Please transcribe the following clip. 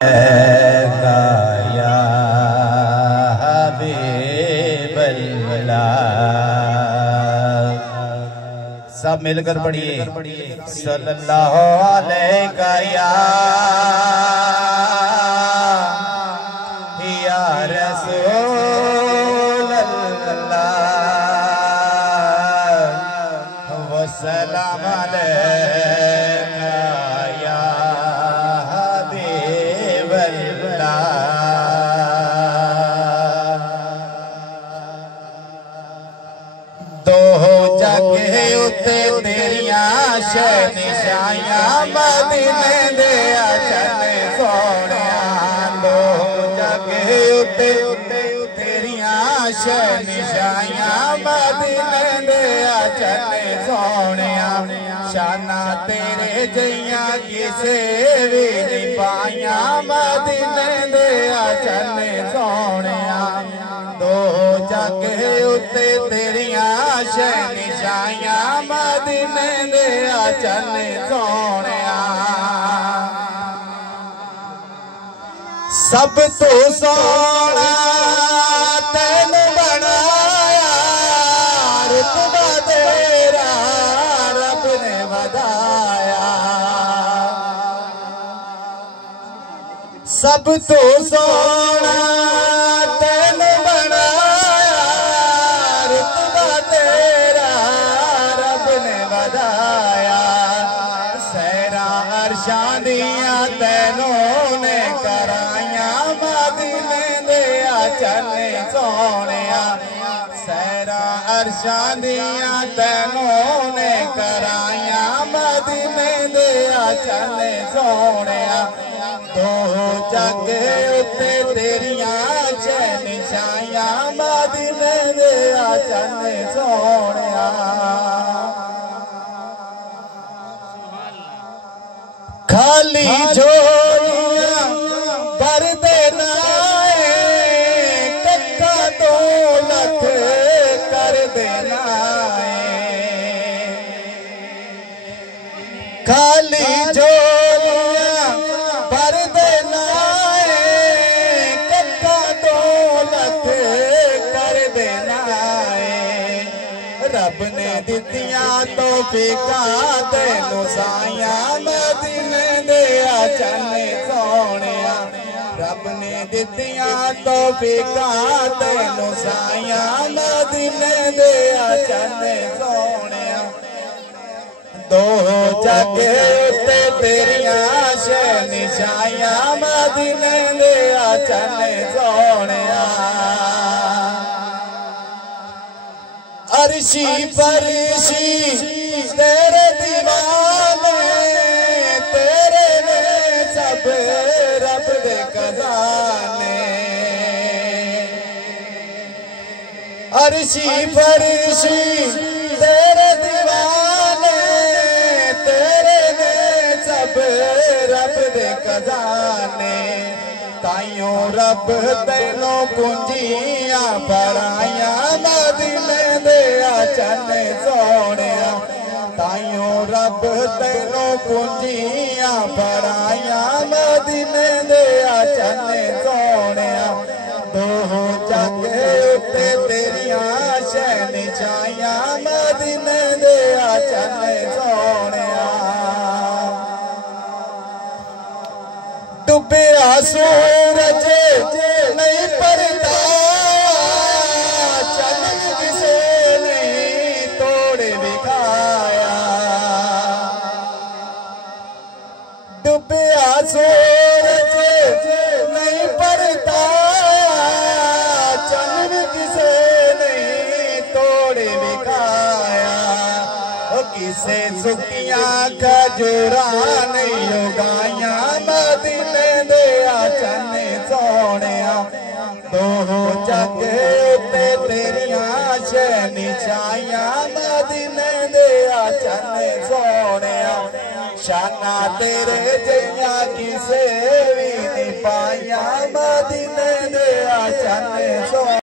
या हबीबल्लाह। सब मिलकर पढ़िए सल्लल्लाहु अलैका या रसूल अल्लाह व सलाम अलैका या दो जगे उते तेरिया शहनिशाहियां मदीने दे अचन सोहणिया। दो जगे उते तेरिया शहनिशाहियां मदीने दे अचन सोहणिया। शाना तेरे जइया किसे भी नहीं पाइया मदीने दे अचन सोहणिया। दो जगे उते तेरिया शहनिशाहियां मदीने दे अचन सोहणिया। सब तो सोहना तैन बनाया रुतबा तेरा रब ने वधाया। सब तो सोहना तैन बनाया रुतबा तेरा रब ने वधाया। सैरा अरशां दिया तैनों ने कराया मदीने दे अचन सोहणिया। सैरा अरशां दिया तैनों ने कराया मदीने दे अचन सोहणिया। दो जगे उते तेरिया शहनिशाहियां मदीने दे अचन सोहणिया। खाली झोलियां भर देना कट्ठा दौलत कर देना। खाली झोलियां भर देना कट्ठा दौलत कर देना। रब ने दित्तियां तौफीकां तैनूं साइयां मदीने दे अचन सोहणिया। रब ने दित्तियां तौफीकां तैनूं साइयां मदीने दे अचन सोहणिया। दो जगे उते तेरिया शहनिशाहियां मदीने दे अचन सोहणिया। अर्शी फरशी तेरे दीवाने तेरे ने सब रब दे खजाने। अर्शी फरशी तेरे दीवाने तेरे ने सब रब दे खजाने। ताइयों रब तैनों कुंजियां फड़ाया मदीने दे अचन सोहणिया। ताइयों रब तैनों कुंजियां फड़ाया मदीने दे अचन सोहणिया। दो जगे उते तेरिया शहनिशाहियां मदीने दे अचन सोहणिया। डुबिया सूरज नहीं परता चंद किसे नहीं तोड़ विखाया। डुबिया सूरज नहीं परता चंद किसे नहीं तोड़ विखाया। किसे सुखियां खजूरा नहीं उगाया मदीने दे अचन सोहणिया। दो जगे उते तेरिया शहनिशाहियां मदीने दे अचन सोहणिया। शाना तेरे जइया किसे भी नहीं पाइया मदीने दे अचन सोहणिया।